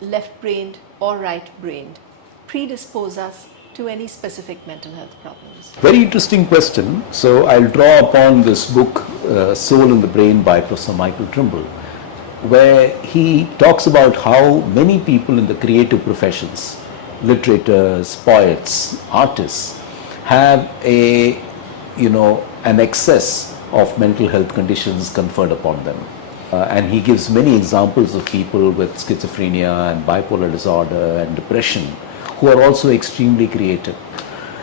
left-brained or right-brained, predispose us to any specific mental health problems? Very interesting question. So I'll draw upon this book, Soul in the Brain by Professor Michael Trimble, where he talks about how many people in the creative professions, literators, poets, artists, have an excess of mental health conditions conferred upon them. And he gives many examples of people with schizophrenia and bipolar disorder and depression who are also extremely creative.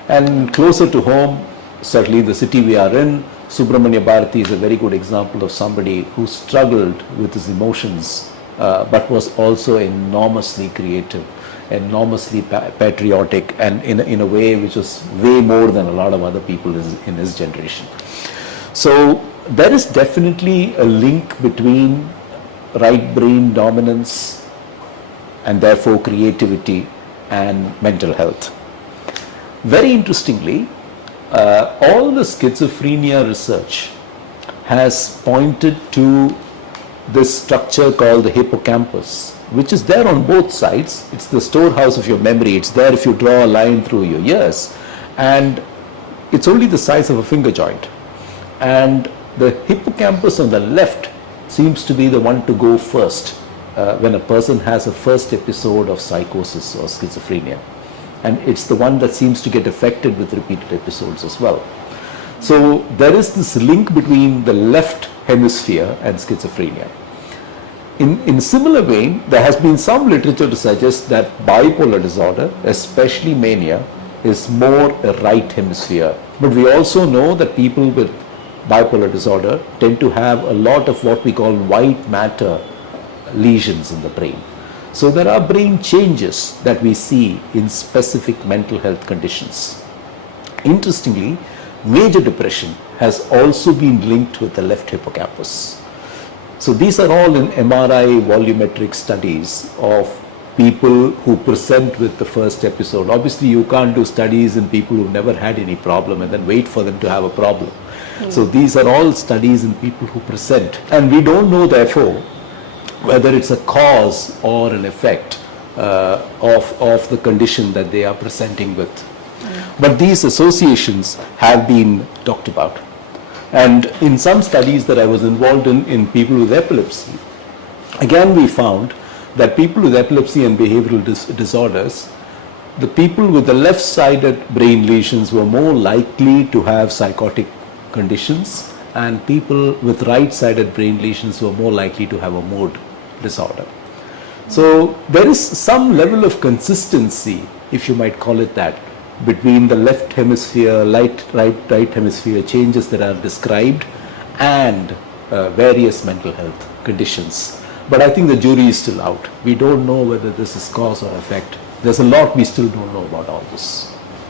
And closer to home, certainly the city we are in, Subramanian Bharati is a very good example of somebody who struggled with his emotions but was also enormously creative, enormously patriotic, and in a way which was way more than a lot of other people in his generation. So there is definitely a link between right brain dominance and therefore creativity and mental health. Very interestingly, all the schizophrenia research has pointed to this structure called the hippocampus, which is there on both sides. It's the storehouse of your memory. It's there if you draw a line through your ears, and it's only the size of a finger joint. And the hippocampus on the left seems to be the one to go first when a person has a first episode of psychosis or schizophrenia. And it's the one that seems to get affected with repeated episodes as well. So there is this link between the left hemisphere and schizophrenia. In similar vein, there has been some literature to suggest that bipolar disorder, especially mania, is more a right hemisphere. But we also know that people with bipolar disorder tend to have a lot of what we call white matter lesions in the brain. So there are brain changes that we see in specific mental health conditions. Interestingly, major depression has also been linked with the left hippocampus. So these are all in MRI volumetric studies of people who present with the first episode. Obviously, you can't do studies in people who've never had any problem and then wait for them to have a problem. So these are all studies in people who present. And we don't know, therefore, whether it's a cause or an effect of the condition that they are presenting with. But these associations have been talked about. And in some studies that I was involved in people with epilepsy, again we found that people with epilepsy and behavioral disorders, the people with the left-sided brain lesions were more likely to have psychotic conditions, and people with right-sided brain lesions were more likely to have a mood disorder. So there is some level of consistency, if you might call it that, between the left hemisphere, right hemisphere changes that are described and various mental health conditions. But I think the jury is still out. We don't know whether this is cause or effect. There's a lot we still don't know about all this.